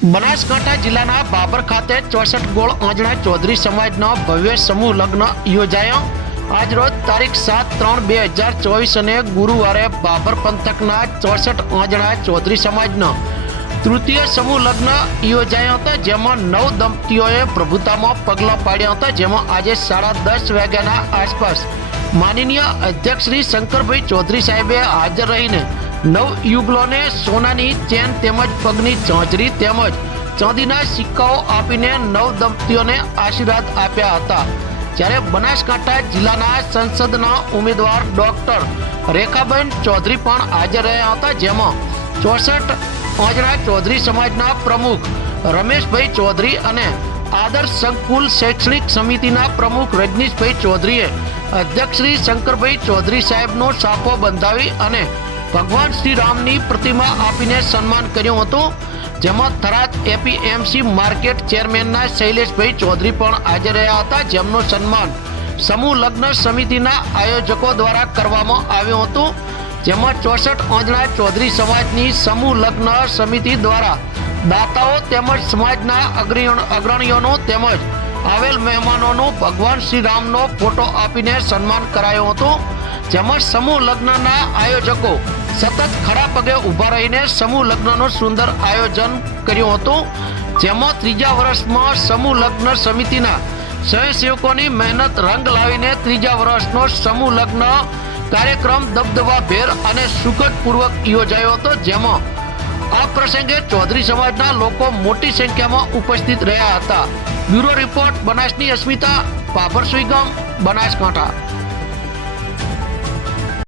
બનાસકાંઠા જિલ્લાના બાબર ખાતે ચોસઠ ગોળ આંજણા ચૌધરી સમાજનો ભવ્ય સમૂહ લગ્ન યોજાયો. આજરોજ તારીખ સાત ત્રણ બે હજાર ચોવીસ અને ગુરુવારે બાબર પંથકના ચોસઠ આંજણા ચૌધરી સમાજનો તૃતીય સમૂહ લગ્ન યોજાયો હતો, જેમાં નવ દંપતીઓએ પ્રભુતામાં પગલાં પાડ્યા હતા, જેમાં આજે સાડા દસ વાગ્યાના આસપાસ માનનીય અધ્યક્ષ શ્રી શંકરભાઈ ચૌધરી સાહેબે હાજર રહીને નવ યુગલોને સોનાની ચેન તેમજ પગની ચાંચરી તેમજ ચાંદીના સિક્કાઓ આપીને નવ દંપતીઓને આશીર્વાદ આપ્યા હતા. જ્યારે બનાસકાંઠા જિલ્લાના સંસદના ઉમેદવાર ડોક્ટર રેખાબેન ચૌધરી પણ હાજર રહ્યા હતા, જેમાં ચોસઠ પાંજણા ચૌધરી સમાજના પ્રમુખ રમેશભાઈ ચૌધરી અને આદર્શ સંકુલ શૈક્ષણિક સમિતિના પ્રમુખ રજનીશભાઈ ચૌધરીએ અધ્યક્ષ શ્રી શંકરભાઈ ચૌધરી સાહેબનો સાફો બંધાવી અને ભગવાન શ્રી રામની પ્રતિમા આપીને સન્માન કર્યું હતું, જેમાં થરાદ એપીએમસી માર્કેટ ચેરમેનના શૈલેષભાઈ ચૌધરી પણ હાજર રહ્યા હતા, જેમનું સન્માન સમૂહ લગ્ન સમિતિના આયોજકો દ્વારા કરવામાં આવ્યું હતું, જેમાં ચોસઠ અંજણા ચૌધરી સમાજની સમૂહ લગ્ન સમિતિ દ્વારા દાતાઓ તેમજ સમાજના અગ્રણીઓ અગ્રણીઓનો તેમજ આવેલ મહેમાનોનું ભગવાન શ્રી રામનો ફોટો આપીને સન્માન કરાયું હતું, જેમાં સમૂહ લગ્નના આયોજકો સતત ખડા પગે ઊભા રહીને સમૂહ લગ્નનું સુંદર આયોજન કર્યું હતું, જેમાં ત્રીજા વર્ષમાં સમૂહ લગ્ન સમિતિના સ્વયંસેવકોની મહેનત રંગ લાવીને ત્રીજા વર્ષનો સમૂહ લગ્ન કાર્યક્રમ દબદબાભેર અને સુખદપૂર્વક યોજાયો હતો, જેમાં આ પ્રસંગે ચૌધરી સમાજના લોકો મોટી સંખ્યામાં ઉપસ્થિત રહ્યા હતા. બ્યુરો રિપોર્ટ, બનાસની અસ્મિતા પાપરસુઈ સુઈગમ, બનાસકાંઠા.